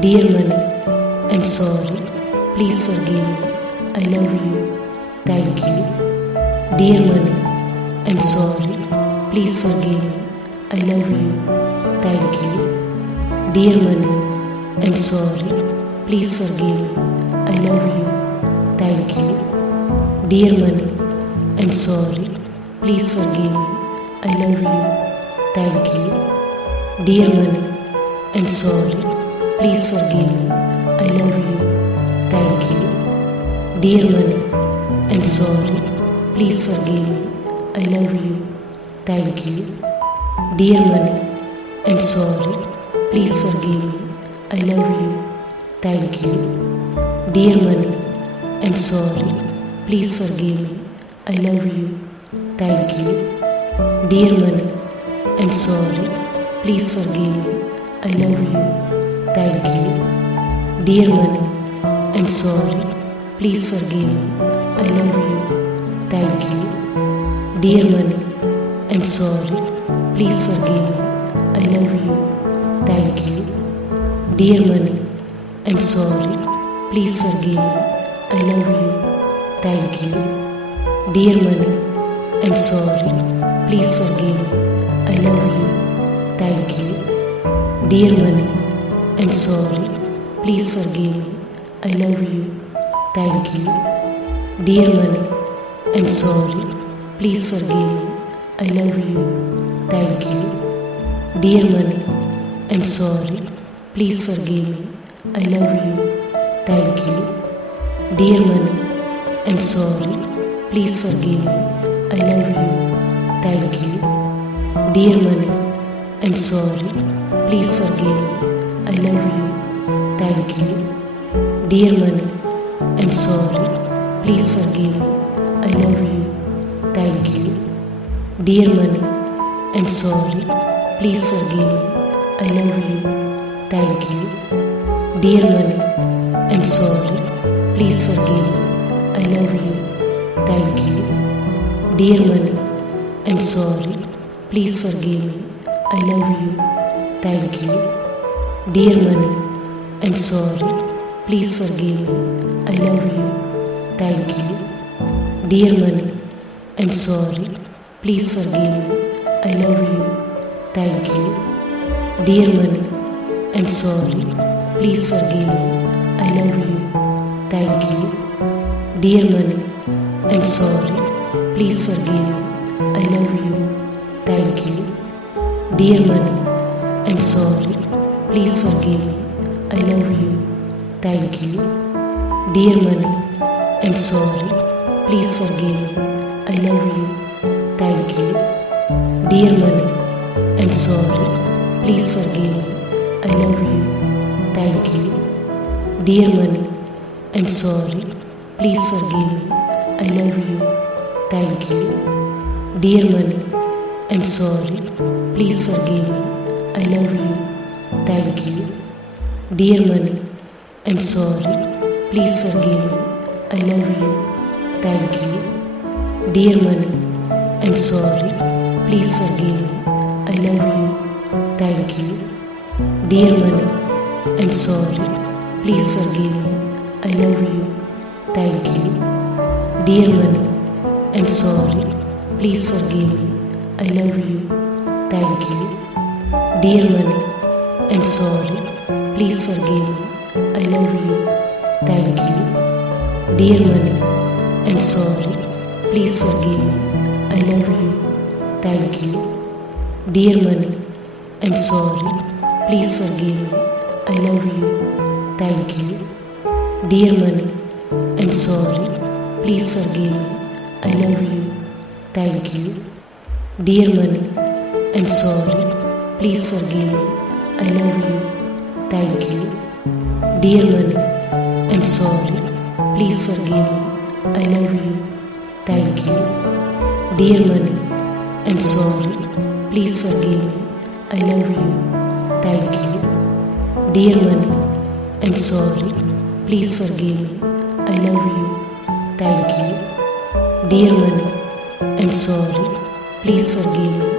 Dear money, I'm sorry. Please forgive. I love you. Thank you. Dear money, I'm sorry. Please forgive. I love you. Thank you. Dear money, I'm sorry. Please forgive. I love you. Thank you. Dear money, I'm sorry. Please forgive. I love you. Thank you. Dear money, I'm sorry. Please forgive me. I love you. Thank you. Dear money, I'm sorry. Please forgive me. I love you. Thank you. Dear money, I'm sorry. Please forgive me. I love you. Thank you. Dear money, I'm sorry. Please forgive. I love you. Thank you. Dear money, I'm sorry. Please forgive. I love you. Thank you. Dear money, I'm sorry. Please forgive me. I love you. Thank you. Dear money, I'm sorry. Please forgive me. I love you. Thank you. Dear money, I'm sorry. Please forgive me. I love you. Thank you. Dear money, I'm sorry. Please forgive me. I love you. Thank you. Dear money, I'm sorry. Please forgive me. I love you. Thank you. Dear money, I'm sorry. Please forgive me. I love you. Thank you. Dear money, I'm sorry. Please forgive me. I love you. Thank you. Dear money, I'm sorry. Please forgive me. I love you. Thank you. Dear I'm sorry. Please forgive me. I love you. Thank you. Dear money, I'm sorry. Please forgive me. I love you. Thank you. Dear money, I'm sorry. Please forgive me. I love you. Thank you. Dear money, I'm sorry. Please forgive me. I love you. Thank you. Dear money, I'm sorry. Please forgive me. I love you. Thank you. Dear money, I'm sorry. Please forgive me. I love you. Thank you. Dear money, I'm sorry. Please forgive me. I love you. Thank you. Dear money, I'm sorry. Please forgive me. I love you. Thank you. Dear money, I'm sorry. Please forgive me. I love you. Thank you. Dear money, I'm sorry. Please forgive me. I love you. Thank you. Dear money, I'm sorry. Please forgive me. I love you. Thank you. Dear money, I'm sorry. Please forgive me. I love you. Thank you. Dear money, I'm sorry. Please forgive me. I love you. Thank you. Dear I'm sorry. Please forgive me. I love you. Thank you. Dear money, I'm sorry. Please forgive me. I love you. Thank you. Dear money, I'm sorry. Please forgive me. I love you. Thank you. Dear money, I'm sorry. Please forgive me. I love you. Thank you. Dear money, I'm sorry. Please forgive me. I love you. Thank you. Dear money, I'm sorry. Please forgive me. I love you. Thank you. Dear money, I'm sorry. Please forgive me. I love you. Thank you. Dear money, I'm sorry. Please forgive me. I love you. Thank you. Dear money, I'm sorry. Please forgive me. I love you. Thank you. Dear I'm sorry. Please forgive me. I love you. Thank you. Dear money, I'm sorry. Please forgive me. I love you. Thank you. Dear money, I'm sorry. Please forgive me. I love you. Thank you. Dear money, I'm sorry. Please forgive me. I love you. Thank you. Dear money, I'm sorry. Please forgive me.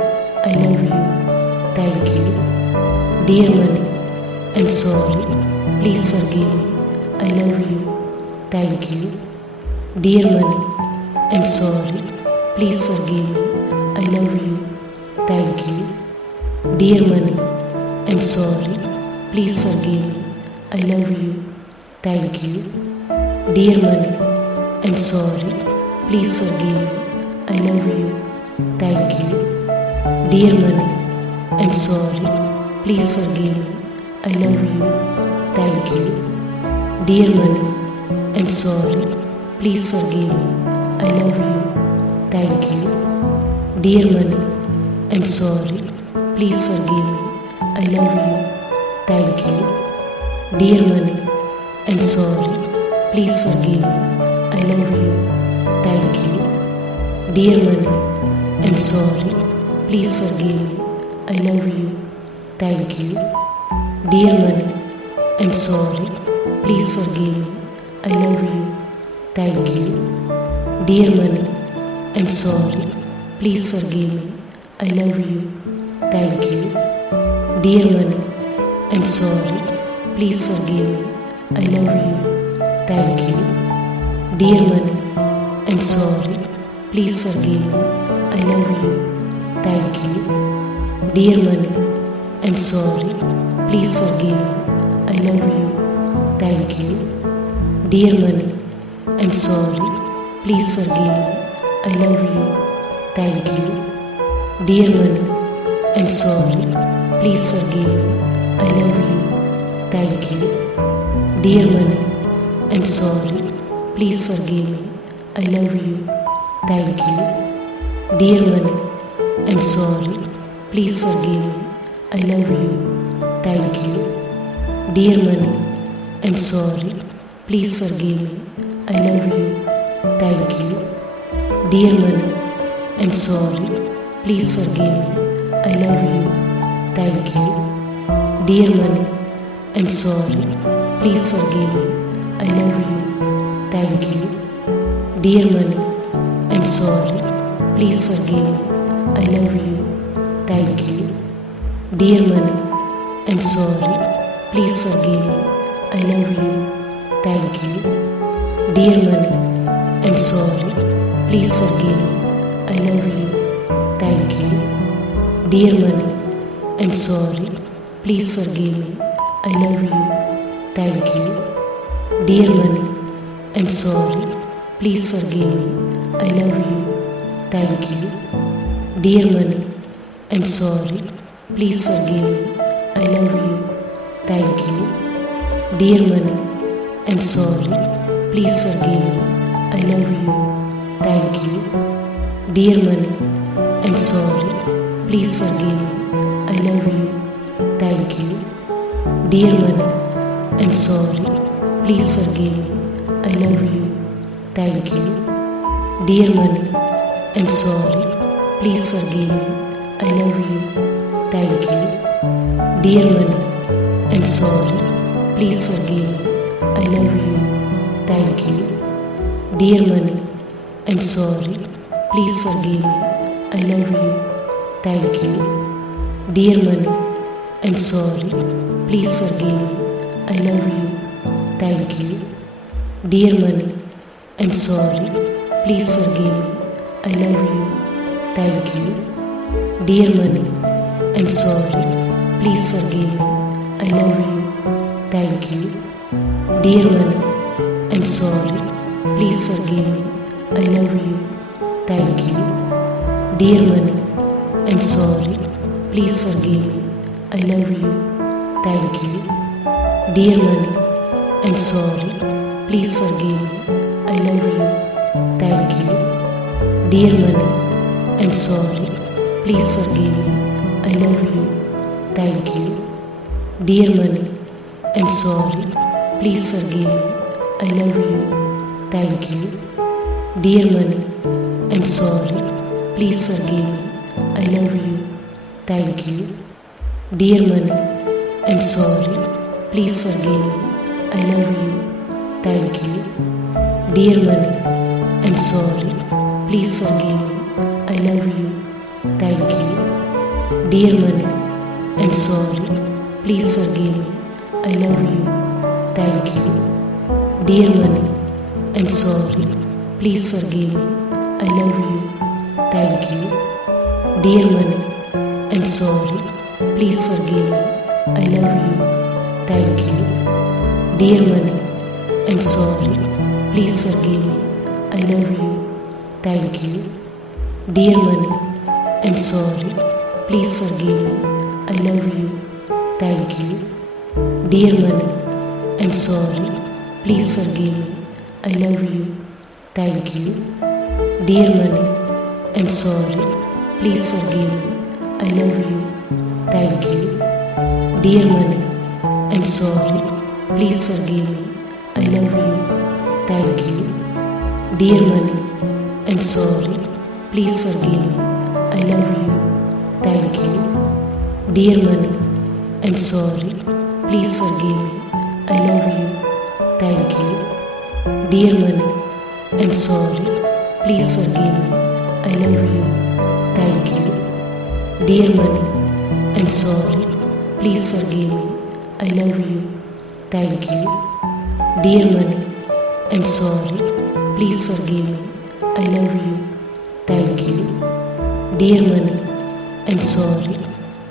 I love you. Thank you. Dear money, I'm sorry. please forgive me. I love you. Thank you. Dear money, I'm sorry. Please forgive me. I love you. Thank you. Dear money, I'm sorry. Please forgive me. I love you. Thank you. Dear money, I'm sorry. Please forgive me. I love you. Thank you. Dear money, I'm sorry. Please forgive. I love you. Thank you. Dear money, I'm sorry. Please forgive. I love you. Thank you. Dear money, I'm sorry. Please forgive. I love you. Thank you. Dear money, I'm sorry. Please forgive. I love you. Thank you. Dear money, I'm sorry. Please forgive. I love you. Thank you. Dear money, I'm sorry. Please forgive me. I love you. Thank you. Dear money, I'm sorry. Please forgive me. I love you. Thank you. Dear money, I'm sorry. Please forgive me. I love you. Thank you. Dear money, I'm sorry. Please forgive me. I love you. Thank you. Dear money, I'm sorry. Please forgive me. I love you. Thank you. Dear money, I'm sorry. Please forgive me. I love you. Thank you. Dear money, I'm sorry. Please forgive me. I love you. Thank you. Dear money, I'm sorry. Please forgive me. I love you. Thank you. Dear money, I'm sorry. Please forgive. I love you. Thank you. Dear money, I'm sorry. Please forgive me. I love you. Thank you. Dear money, I'm sorry. Please forgive me. I love you. Thank you. Dear money, I'm sorry. Please forgive me. I love you. Thank you. Dear money, I'm sorry. Please forgive me. I love you. Thank you. Dear money, I'm sorry. Please forgive me. I love you. Thank you. Dear money, I'm sorry. Please forgive me. I love you. Thank you. Dear money, I'm sorry. Please forgive me. I love you. Thank you. Dear money, I'm sorry. Please forgive me. I love you. Thank you. Dear money, I'm sorry. Please forgive me. I love you. Thank you. Dear money, I'm sorry. Please forgive me. I love you. Thank you. Dear money, I'm sorry. Please forgive me. I love you. Thank you. Dear money, I'm sorry. Please forgive. I love you. Thank you. Dear money, I'm sorry. Please forgive. I love you. Thank you. Dear money, I'm sorry. Please forgive me. I love you. Thank you. Dear money, I'm sorry. Please forgive me. I love you. Thank you. Dear money, I'm sorry. Please forgive me. I love you. Thank you. Dear money, I'm sorry. Please forgive me. I love you. Thank you. Dear money, I'm sorry. Please forgive. I love you. Thank you. Dear money, I'm sorry. Please forgive. I love you. Thank you. Dear money, I'm sorry. Please forgive. I love you. Thank you. Dear money, I'm sorry. Please forgive. I love you. Thank you. Dear money, I'm sorry. Please forgive. I love you. Thank you. Dear money, I'm sorry. Please forgive me. I love you. Thank you. Dear money, I'm sorry. Please forgive me. I love you. Thank you. Dear money, I'm sorry. Please forgive me. I love you. Thank you. Dear money, I'm sorry. Please forgive me. I love you. Thank you. Dear money, I'm sorry. Please forgive me. I love you. Thank you. Dear money, I'm sorry. Please forgive me. I love you. Thank you. Dear money, I'm sorry. Please forgive me. I love you. Thank you. Dear money, I'm sorry. Please forgive me. I love you. Thank you. Dear money, I'm sorry. Please forgive me. I love you. Thank you. Dear money, I'm sorry. Please forgive me. I love you. Thank you. Dear money, I'm sorry. Please forgive me. I love you. Thank you. Dear money, I'm sorry. Please forgive me. I love you. Thank you. Dear I'm sorry. Please forgive me. I love you. Thank you. Dear money, I'm sorry. Please forgive me. I love you. Thank you. Dear money, I'm sorry. Please forgive me. I love you. Thank you. Dear money, I'm sorry. Please forgive me. I love you. Thank you. Dear money, I'm sorry. Please forgive me. I love you. Thank you. Dear money, I'm sorry.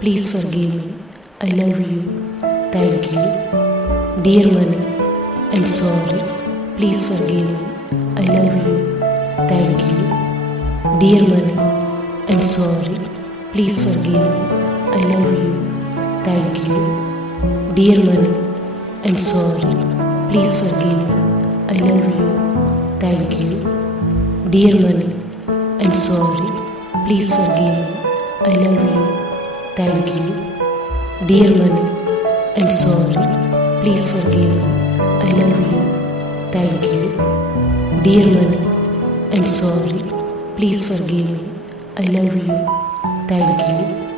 Please forgive me. I love you. Thank you. Dear money, I'm sorry. Please forgive me. I love you. Thank you. Dear money, I'm sorry. Please forgive me. I love you. Thank you. Dear money, I'm sorry. Please forgive me. I love you. Thank you. Dear I'm sorry. Please forgive me. I love you. Thank you. Dear money, I'm sorry. Please forgive me. I love you. Thank you. Dear money, I'm sorry. Please forgive me. I love you. Thank you.